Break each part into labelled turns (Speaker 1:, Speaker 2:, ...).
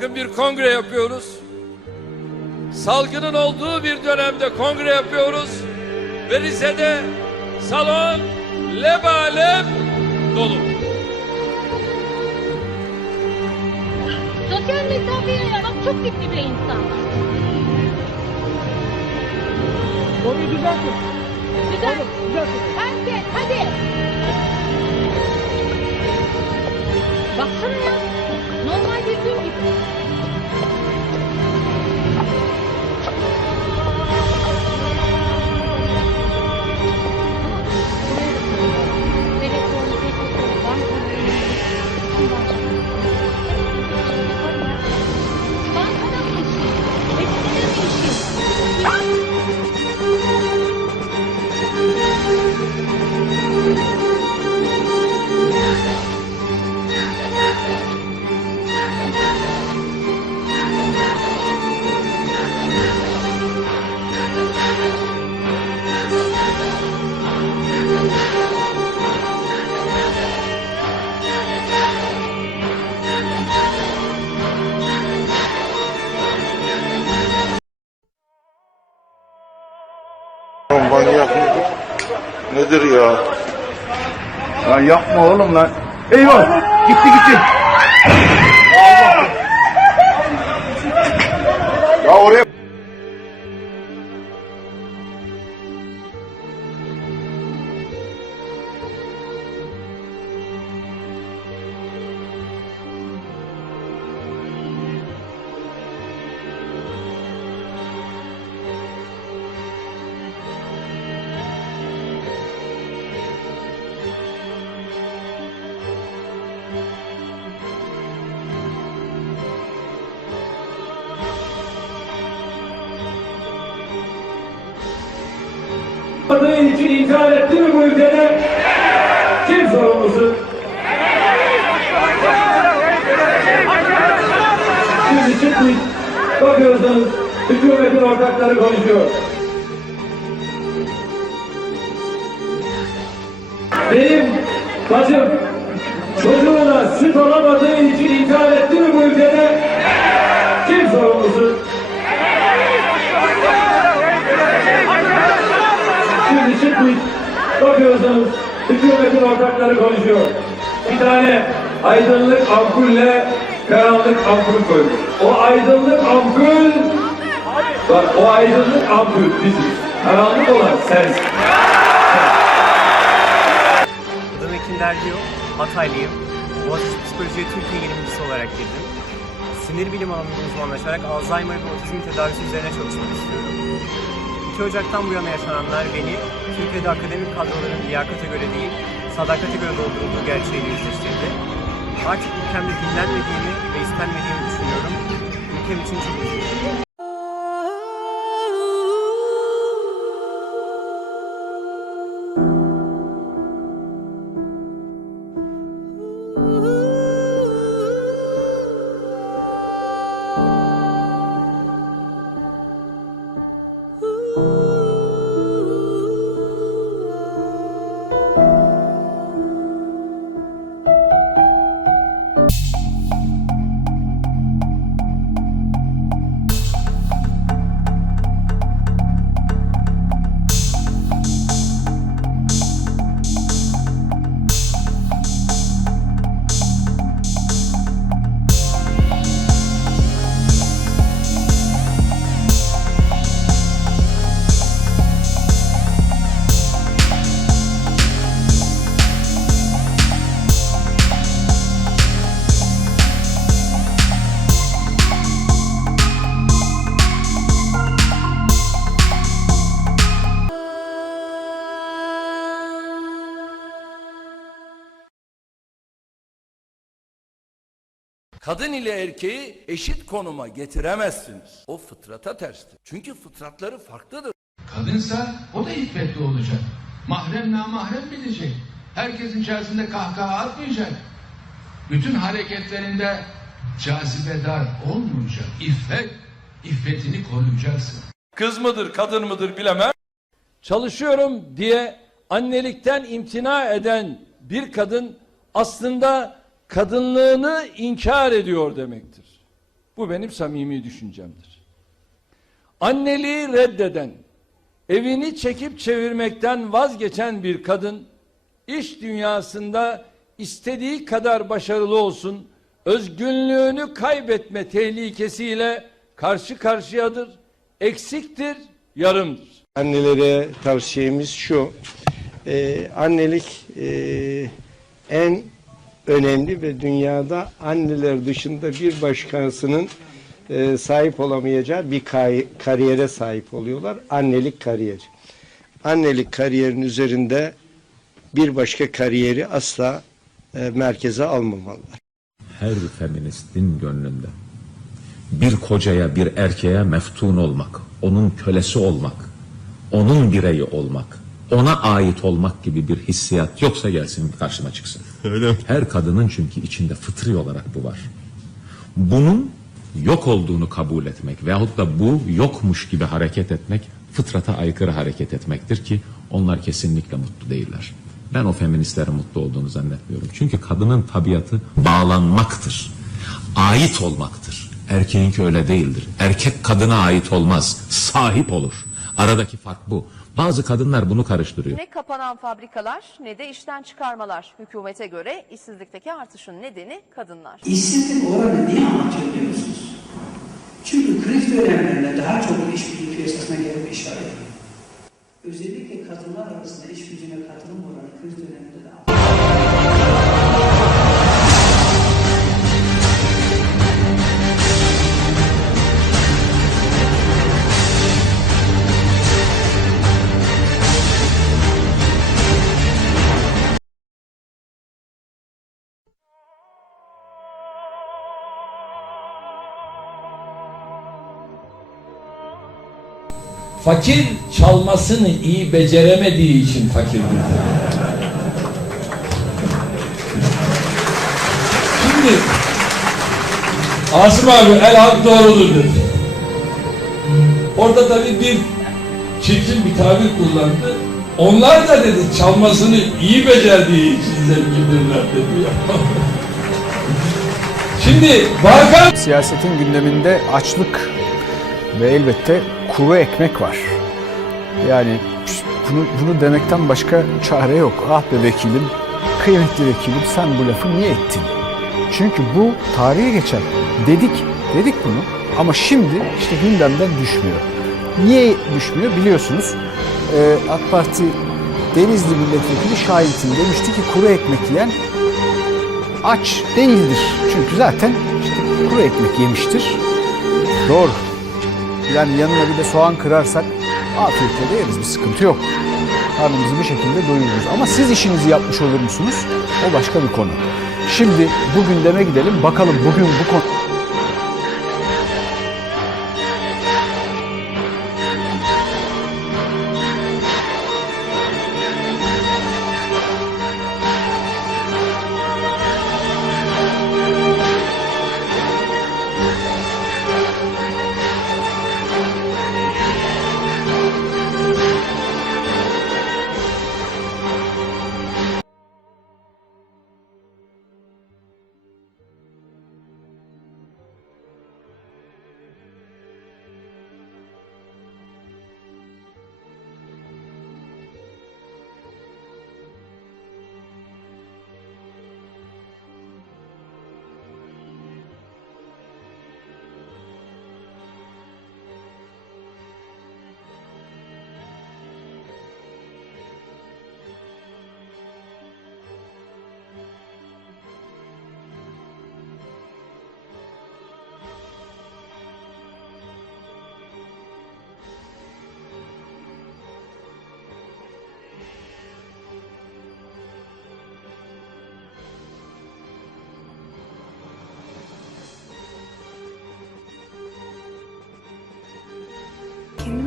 Speaker 1: Bakın bir kongre yapıyoruz. Salgının olduğu bir dönemde kongre yapıyoruz. Ve Rize'de salon lebalep dolu.
Speaker 2: Sosyal mesafeye yayarak çok dipli bir insan.
Speaker 3: Konuyu düzeltin.
Speaker 2: Güzel.
Speaker 3: Düzeltin.
Speaker 2: Herkes hadi. Baksana ya. Normal bir
Speaker 4: Manyak mıdır? Nedir ya?
Speaker 5: Lan yapma oğlum lan. Eyvah! Gitti gitti.
Speaker 4: Ya oraya
Speaker 6: Adı için intihar etti mi bu ülkede? Kim sorumlusu? Şimdi çıkmış, bakıyorsunuz hükümetin ortakları konuşuyor. Benim bacım çocuğuna süt alamadığı için intihar etti mi bu ülkede? Bakıyorsunuz hükümetin ortakları konuşuyor. Bir tane aydınlık ampulle karanlık ampul koymuş. O aydınlık ampul, bak o aydınlık ampul biziz. Karanlık olan sensin.
Speaker 7: Adım Ekin Dergiyo, Hataylıyım. Boğaziçi Psikolojiye Türkiye yenincisi olarak girdim. Sinir bilim alanında uzmanlaşarak Alzheimer ve otizm tedavisi üzerine çalışmak istiyorum. 2 Ocak'tan bu yana yaşananlar beni Türkiye'de akademik kadroların liyakate göre değil, sadakate göre doldurulduğu gerçeğiyle yüzleştirdi. Artık ülkemde dinlenmediğimi ve istenmediğimi düşünüyorum. Ülkem için çok üzüldüm.
Speaker 1: Kadın ile erkeği eşit konuma getiremezsiniz. O fıtrata terstir. Çünkü fıtratları farklıdır.
Speaker 8: Kadınsa o da iffetli olacak. Mahrem namahrem bilecek. Herkesin içerisinde kahkaha atmayacak. Bütün hareketlerinde cazibedar olmayacak. İffet, iffetini koruyacaksın.
Speaker 1: Kız mıdır, kadın mıdır bilemem. Çalışıyorum diye annelikten imtina eden bir kadın aslında kadınlığını inkar ediyor demektir.
Speaker 6: Bu benim samimi düşüncemdir. Anneliği reddeden, evini çekip çevirmekten vazgeçen bir kadın iş dünyasında istediği kadar başarılı olsun, özgünlüğünü kaybetme tehlikesiyle karşı karşıyadır, eksiktir, yarımdır.
Speaker 9: Annelere tavsiyemiz şu. e, annelik e, en önemli ve dünyada anneler dışında bir başkasının e, sahip olamayacağı bir kariyere sahip oluyorlar. Annelik kariyeri. Annelik kariyerinin üzerinde bir başka kariyeri asla e, merkeze almamalılar.
Speaker 10: her feministin gönlünde bir kocaya bir erkeğe meftun olmak, onun kölesi olmak, onun bireyi olmak, ona ait olmak gibi bir hissiyat yoksa gelsin karşıma çıksın. Her kadının çünkü içinde fıtri olarak bu var. Bunun yok olduğunu kabul etmek veyahut da bu yokmuş gibi hareket etmek fıtrata aykırı hareket etmektir ki onlar kesinlikle mutlu değiller. Ben o feministlerin mutlu olduğunu zannetmiyorum. Çünkü kadının tabiatı bağlanmaktır. Ait olmaktır. Erkeğinki öyle değildir. Erkek kadına ait olmaz. Sahip olur. Aradaki fark bu. Bazı kadınlar bunu karıştırıyor.
Speaker 11: Ne kapanan fabrikalar ne de işten çıkarmalar. Hükümete göre işsizlikteki artışın nedeni kadınlar.
Speaker 2: İşsizlik oranı niye artıyor biliyor musunuz? Çünkü kriz dönemlerinde daha çok iş gücü piyasasına gelme işaret. Özellikle kadınlar arasında iş gücüne katılım oranı kriz döneminde de
Speaker 6: Fakir çalmasını iyi beceremediği için fakirdir. Şimdi Asım abi el hak doğrudur dedi. Orada tabii bir çirkin bir tabir kullandı. Onlar da dedi çalmasını iyi becerdiği için zengindirler dedi. Şimdi Hakan
Speaker 12: Siyasetin gündeminde açlık ve elbette kuru ekmek var. Yani bunu, bunu demekten başka çare yok. Ah be vekilim, kıymetli vekilim sen bu lafı niye ettin? Çünkü bu tarihe geçer. Dedik, dedik bunu ama şimdi işte gündemden düşmüyor. Niye düşmüyor biliyorsunuz. Ee, AK Parti Denizli Milletvekili Şahintin demişti ki kuru ekmek yiyen aç değildir. Çünkü zaten işte kuru ekmek yemiştir. Doğru. Yani yanına bir de soğan kırarsak afiyetle de yeriz bir sıkıntı yok. Karnımızı bir şekilde doyururuz. Ama siz işinizi yapmış olur musunuz? O başka bir konu. Şimdi bu gündeme gidelim. Bakalım bugün bu konu...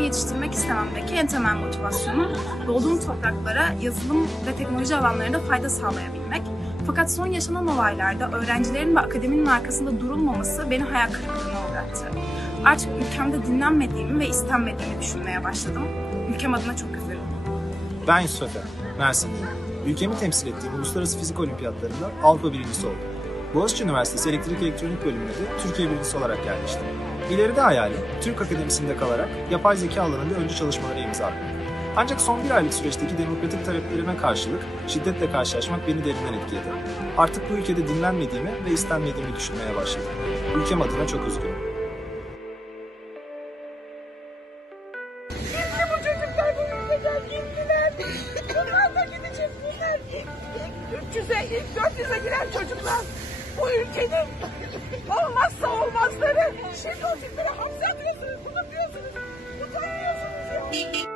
Speaker 13: Kendimi yetiştirmek istememdeki en temel motivasyonu doğduğum topraklara yazılım ve teknoloji alanlarında fayda sağlayabilmek. Fakat son yaşanan olaylarda öğrencilerin ve akademinin arkasında durulmaması beni hayal kırıklığına uğrattı. Artık ülkemde dinlenmediğimi ve istenmediğimi düşünmeye başladım. Ülkem adına çok üzüldüm.
Speaker 2: Ben Yusuf Efe, Mersin'deyim. Ülkemi temsil ettiğim uluslararası fizik olimpiyatlarında Avrupa birincisi oldum.
Speaker 14: Boğaziçi Üniversitesi Elektrik Elektronik bölümüne de Türkiye birincisi olarak yerleştim. İleride hayali Türk Akademisi'nde kalarak yapay zeka alanında öncü çalışmalara imza atmak. Ancak son bir aylık süreçteki demokratik taleplerime karşılık şiddetle karşılaşmak beni derinden etkiledi. Artık bu ülkede dinlenmediğimi ve istenmediğimi düşünmeye başladım. Ülkem adına çok üzgünüm.
Speaker 15: Gitti bu çocuklar bu ülkeden gittiler. Bunlar da gidecek bunlar. 300'e ilk 400'e giren çocuklar. Bu ülkenin olmazsa olmazları. Şimdi o çocukları hapse atıyorsunuz, tutukluyorsunuz. Utanmıyorsunuz ya.